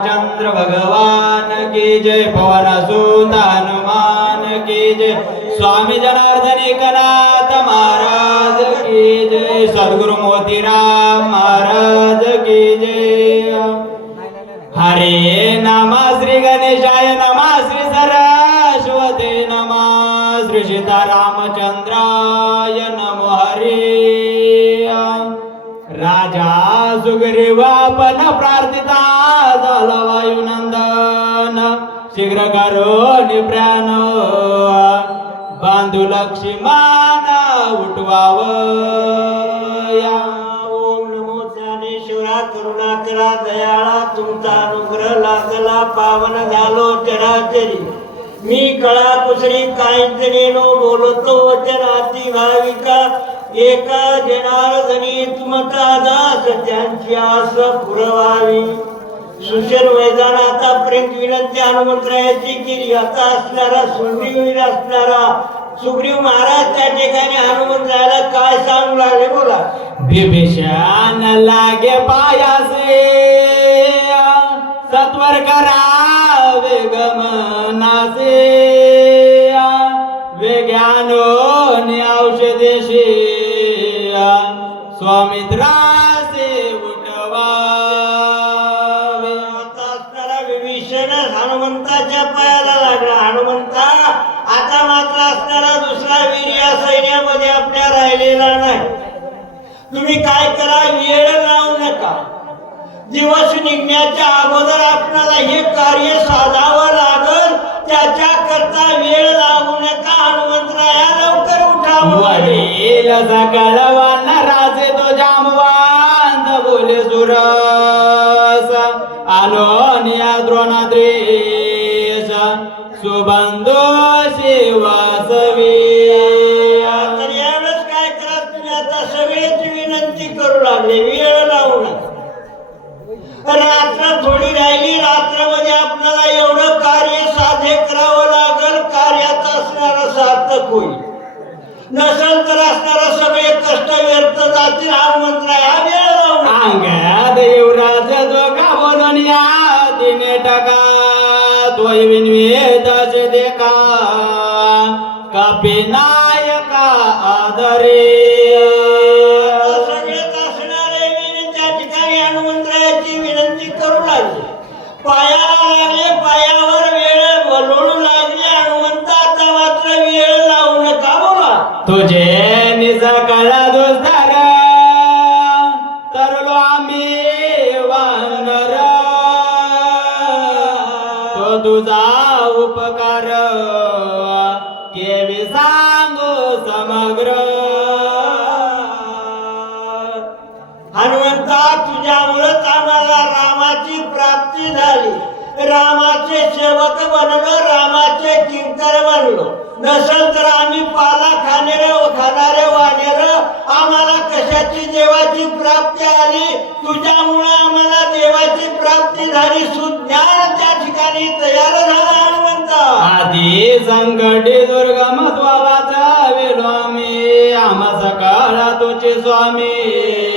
चंद्र भगवान की जय पवन सुत हनुमान की जय। स्वामी जनार्दन एकनाथ महाराज की जय। सद्गुरु मोतीराम महाराज की जय। हरे नम श्री गणेशाय नम श्री सरस्वती नम श्री सीतारामचंद्राय नमो हरे। राजा सुग्रीवापन प्रार्थिता झाला वायुनंदन. शीघ्र करो निप्राण. बांधू लक्ष्मण उठवाव ओम नमो ज्ञानेश्वरा दयाळा तुमचा अनुग्रह लागला पावन झालो चराचरी मी कळा कुसरी काहीतरीनो बोलतो वचनाती भाविका. एका जनार्दनी तुमचा दास त्यांची आस पुरवावी. सुशल वैदानाचा प्रेम विनंती हनुमंतरायाची केली. आता असणारा सुग्रीवीर असणारा सुग्रीव महाराज त्या ठिकाणी हनुमंतरायाला काय सांगू लागले बोला. बिभीषण लागे पायासे. सत्वर करा. मित्रासे उठवावे आता असणारा विभीषण हनुमंताच्या पायाला लागला. हनुमंता आता मात्र असणारा दुसरा वीर या सैन्यामध्ये आपल्या राहिलेला नाही. तुम्ही काय करा? वेळ लावू नका. दिवस निघण्याच्या अगोदर आपणाला हे कार्य साधावं आता सगळ्याची विनंती करू लागले. वेळ लावू नका रात्र थोडी राहिली. रात्रमध्ये आपल्याला एवढं कार्य साधे करावं लागल. कार्यात असणारा सार्थक होईल. नसेल तर असणारा सगळे कष्ट व्यर्थ जातील. हा मंत्र आहे. हा वेळ लावून नका. अंगात युवराज दोघा बोलून या तिने टका तोय विनवेदाचे देखा. कापी नायका आदरे। सगळेच असणारे विनंती त्या ठिकाणी हनुमंतरायाची विनंती करू लागले. पायाला लागले पायावर वेळ बोलवू लागले हनुमंत आता मात्र वेळ लावू नका बोला तुझे निज कळा दुस्तर तरलो आम्ही वानर. तो तुझा प्राप्ती झाली. रामाचे सेवक बनलो रामाचे किंकर बनलो. नसल तर आम्ही पाला खाणारे खाणारे वानेर आम्हाला कशाची देवाची प्राप्ती आली? तुझ्यामुळे आम्हाला देवाची प्राप्ती झाली. सुज्ञान त्या ठिकाणी तयार झाला हनुमंता. आधी संकटी दुर्गम द्वावाचा वेलो आम्ही. आम्हा सकाळा तुझे स्वामी.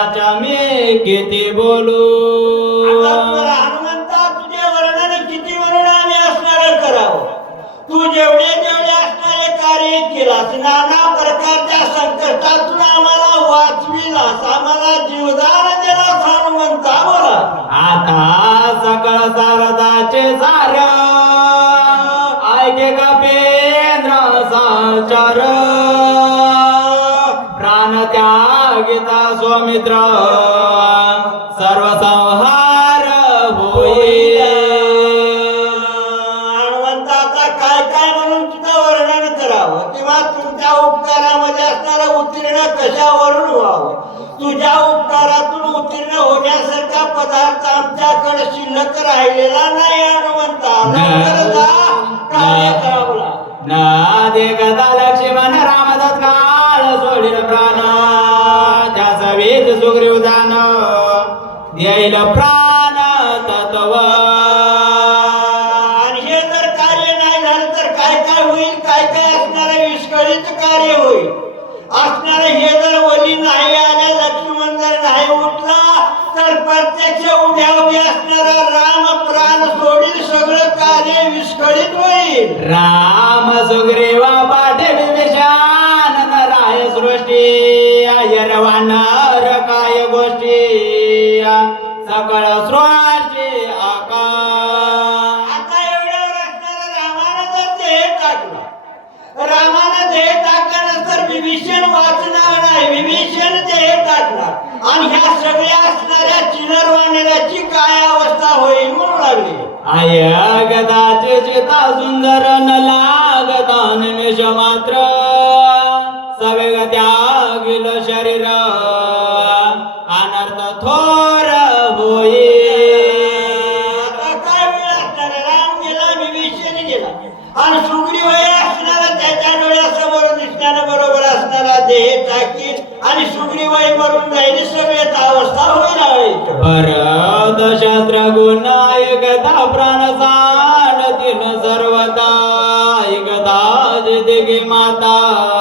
भवाच्या मी किती बोलू. हनुमंता तुझे वर्णन किती वर्णन आम्ही असणार करावं? तू जेवढे जेवढे असणारे कार्य केलास नाना प्रकारच्या संकटातून आम्हाला वाचविलास स्वामित्र सर्व संहार होईल. आता काय काय म्हणून तुझं वर्णन करावं? किंवा तुमच्या उपकारामध्ये असणारं उत्तीर्ण कशावरून व्हावं? तुझ्या उपकारातून उत्तीर्ण होण्यासारखा पदार्थ आमच्याकडे शिल्लक राहिलेला नाही हनुमंता. ना प्राण तत्व आणि हे जर कार्य नाही झालं तर काय काय होईल काय काय असणारे विस्कळीत कार्य होईल? असणारे हे जर वली नाही आले लक्ष्मण जर नाही उठला तर प्रत्यक्ष उभ्या उभ्या असणारा राम प्राण सोडील सगळं कार्य विस्कळीत होईल. राम सकळ सृष्टी आता एवढ्यावर असणारा रामानं जर देह टाकला रामानं देह टाकल्यानंतर विभीषण वाचणार नाही विभीषण देह टाकला आणि ह्या सगळ्या असणाऱ्या चिलर वानराची काय अवस्था होईल म्हणून लागली. आय गदाचे चिता सुंदर न लागता निमिष मात्र. सवेग त्यागिल शरीर होई आता काय वेळ असणार? राम गेला विभीषण गेला. आणि सुग्रीव हे असणारा त्याच्या डोळ्यासमोर दिसणारा बरोबर असणारा देह टाकील आणि सुग्रीव हे मरून जाईल सगळ्याच अवस्था होईल भरत शास्त्र गुण ऐकता प्राण सांडतील सर्वता ऐकता जिदिगी माता.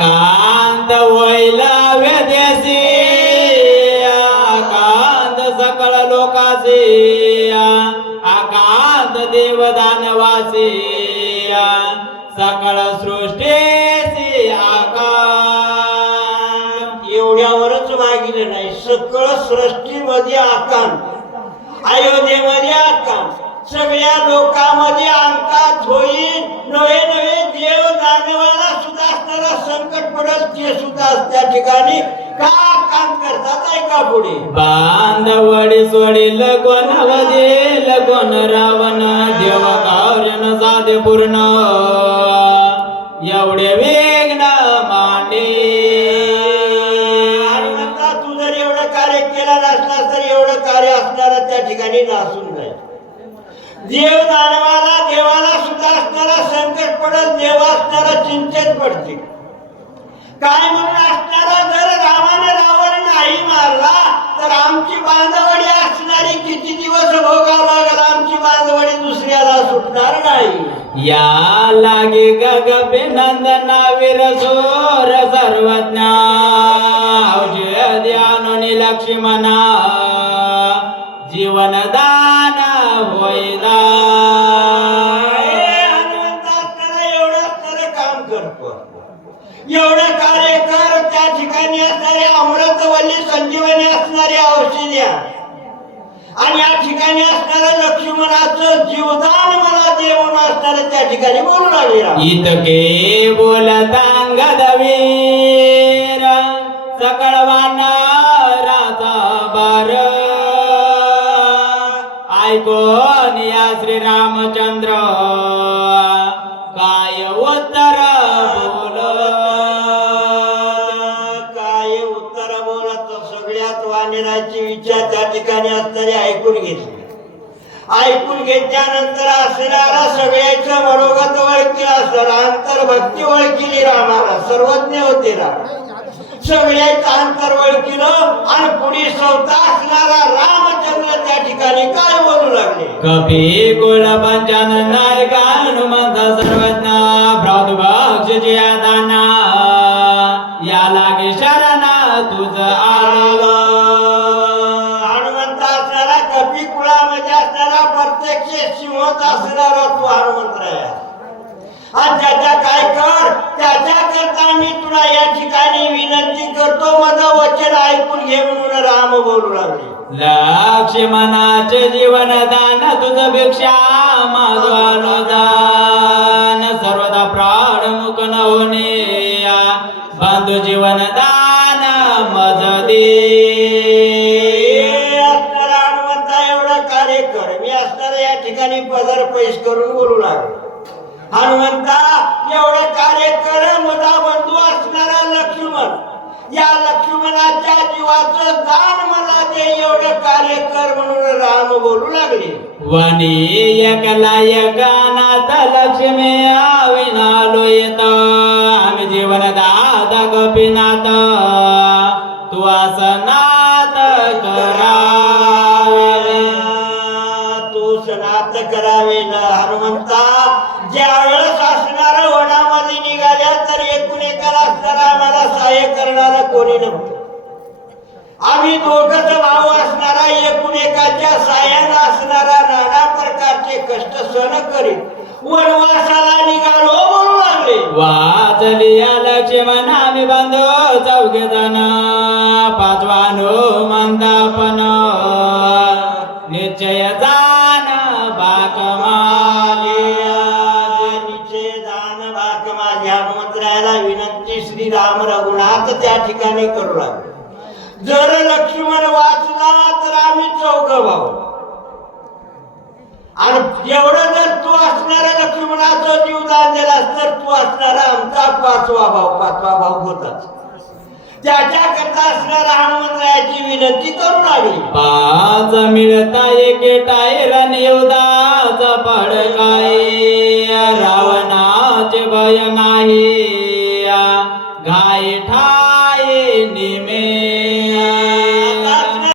कांत वैला वेदेसी आकांत सकळ लोकासी आकांत देवदानवासी सकळ सृष्टीसी आकांत. एवढ्यावरच वागिलं नाही. सकळ सृष्टीमध्ये आकांत. अयोध्येमध्ये आकांत. सगळ्या लोकांमध्ये अंकात होईल. नवे नवे देव दानवाला सुद्धा असणारा संकट पडल ते सुद्धा त्या ठिकाणी का काम करतात ऐका पुढे? बांधवडी सोडील कोण वदील कोण रावण? देव कार्य साधे पूर्ण. एवढे विघ्न मांडे. आणि म्हणतात तू जर एवढं कार्य केलं नसलास तर एवढं कार्य असणारा त्या ठिकाणी जाईल देव दानवाला देवाला सुद्धा असणारा संकट पडत देवा असणारा चिंतेत पडते. काय म्हणून असणारा? जर रामाने रावण नाही मारला तर आमची बांधवडी असणारी किती दिवस भोगावं लागेल? आमची बांधवडी दुसऱ्याला सुटणार नाही. या लागे गगपे नंदना वीर सोर सर्वज्ञा. औषधी लक्ष्मणा. जीवन हे हनुमंत असणारा एवढं असणारं काम करतो एवढं कार्य कर त्या ठिकाणी असणारे अमृतवल्ली संजीवनी असणारी औषध्या आणि या ठिकाणी असणारं लक्ष्मणाचं जीवदान मला दे म्हणून असणारं त्या ठिकाणी बोलू लागले. राम. इतके बोलतांगद वीर श्री रामचंद्र काय उत्तर बोल काय उत्तर बोलत? सगळ्यात वानिराची विचार त्या ठिकाणी असणारे ऐकून घेतले. ऐकून घेतल्यानंतर असणारा सगळ्याच्या मनोगत ओळखीला असणारा अंतर्भक्ती ओळखीली रामाला सर्वज्ञ होते राम. सगळ्याचं अंतर ओळखीनं आणि पुढे स्वतः असणारा राम ठिकाणी काय बोलू लागले? कपी कुळ पंचान नायका हनुमंत सर्वज्ञ भ्रातृभक्ष दाना या लागे शरण तुझ आलो हनुमंत असणारा कपी कुळामध्ये असणारा प्रत्यक्ष सिंहत असणारा तू हनुमंत आहे आणि त्याच्या काय कर त्याच्या करता मी तुला या ठिकाणी विनंती करतो माझं वचन ऐकून घे म्हणून राम बोलू लागले. लक्ष्मणाचे जीवन दान तुझ भिक्षा माझो दान सर्वदा प्राण मुख न होणे बंधू जीवन दान मज दे लागले वनी एकला एकानाथ लक्ष्मी आविनालो येत आम्ही जीवन दादा गोपीनाथ. करावे. तू सनात करावे न हनुमंता. ज्या वेळेस असणार वनामध्ये निघाल्या तर एकूण एकाला असणारा आम्हाला सहाय्य करणारा कोणी नव्हतं. आम्ही दोघच भाऊ असणारा एकूण एकाच्या साह्यानं असणारा नाना प्रकारचे कष्ट सहन करीत. वनवासाला निघालो म्हणू लागले. वाचली या लक्ष्मण आम्ही बांधो चौघे जण पाचवानो मंदापन. निश्चय जाण बाक मागे निश्चय दान भाग माझ्या हनुमंतरायाला विनंती श्री राम रघुनाथ त्या ठिकाणी करू लागले. जर लक्ष्मण वाचला तर आम्ही चौघ भाऊ आणि एवढं जर तू असणारा लक्ष्मणाचं जीवदान दिलास तर तू असणारा आमचा पाचवा भाऊ. पाचवा भाऊ होताच. त्याच्याकरता असणारा हनुमंतरायाची विनंती करून आली. पाच मिळता एक टायर निवदाच पडकाय रावणाचे भय नाही.